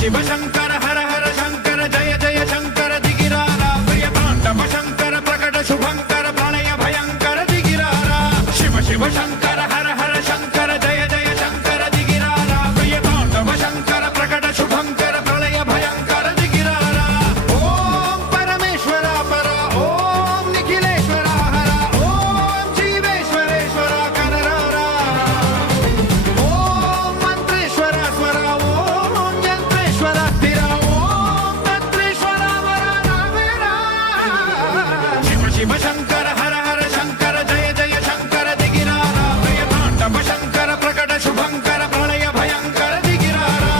శివ శంకర హర హర శంకర జయ జయ శంకర దిగిరారా ప్రియ తాండవ శంకర ప్రకట శుభంకర ప్రళయ భయంకర దిగిరారా శివ శివ శంకర హర హర శంకర జయ జయ శంకర దిగిరారా ప్రియ తాండవ శంకర ప్రకట శుభంకర ప్రళయ భయంకర దిగిరారా ఓం పరమేశ్వర పర ఓం నిఖిలేశ్వర హర ఓం జీవేశ్వరేశ్వర కరరారా ఓం మంత్రేశ్వర స్వర ఓం యంత్రేశ్వర స్థిర ఓం తంత్రేశ్వర వర నావేరా శివ శివ శంకర హర హర శంకర జయ జయ శంకర దిగిరారా ప్రియ తాండవ శంకర ప్రకట శుభంకర ప్రళయ భయంకర దిగిరారా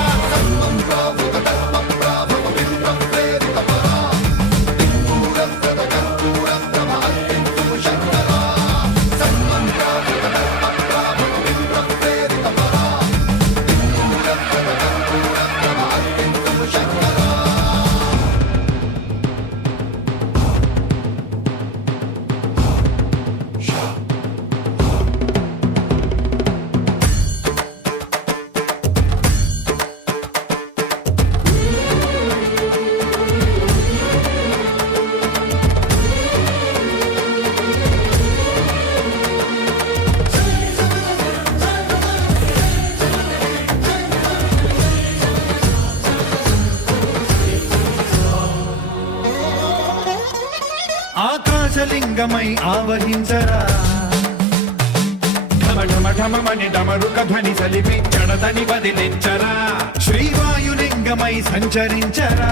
ఆకాశలింగమై ఆవహించరా ఢమ ఢమ ఢమమని డమరుక ధ్వని సలిపి జడదని వదిలించరా శ్రీవాయులింగమై సంచరించరా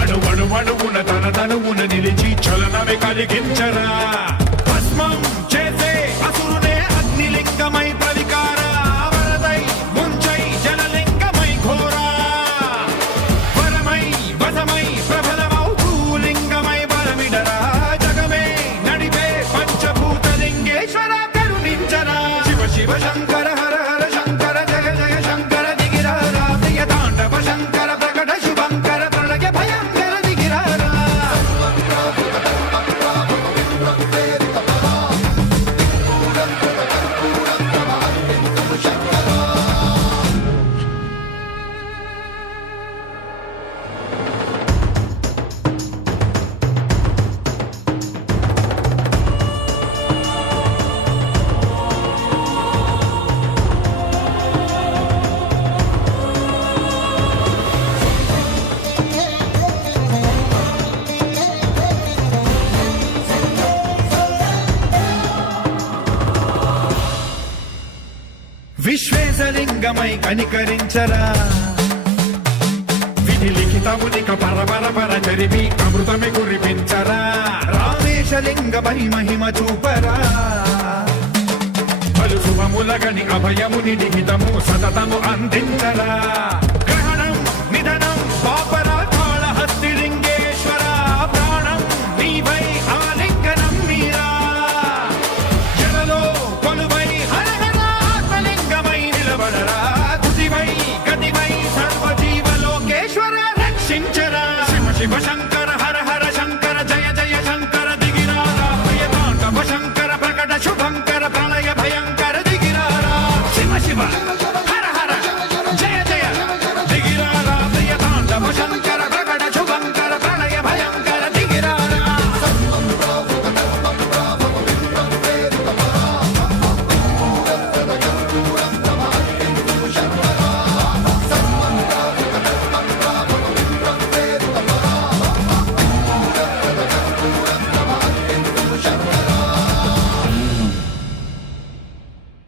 అణువణువున తన తనువున నిలిచి చలనమే కలిగించరా భస్మం చేసే అసురునే అగ్నిలింగమై ప్రవికార వరదై ముంచై జలలింగమై ఘోరా వరమై వసమై ప్రబలమౌ భూలింగమై బలమిడరా జగమే నడిపే పంచభూతలింగేశ్వర కరుణించరా శివ శివ శంకర హర హర శంకర జయ జయ శంకర దిగిరారా ప్రియ తాండవ శంకర ప్రకట శుభంకర ప్రళయ భయంకర దిగిరారా విశ్వేశలింగమై కనికరించరా విధి లిఖితమునిక పరపర పర చరిమి అమృతమి కురిపించరా రామేశలింగమై మహిమ చూపరా పలు శుభములగని అభయముని లిఖితము సతతము అందించరా గ్రహణం నిధనం పాప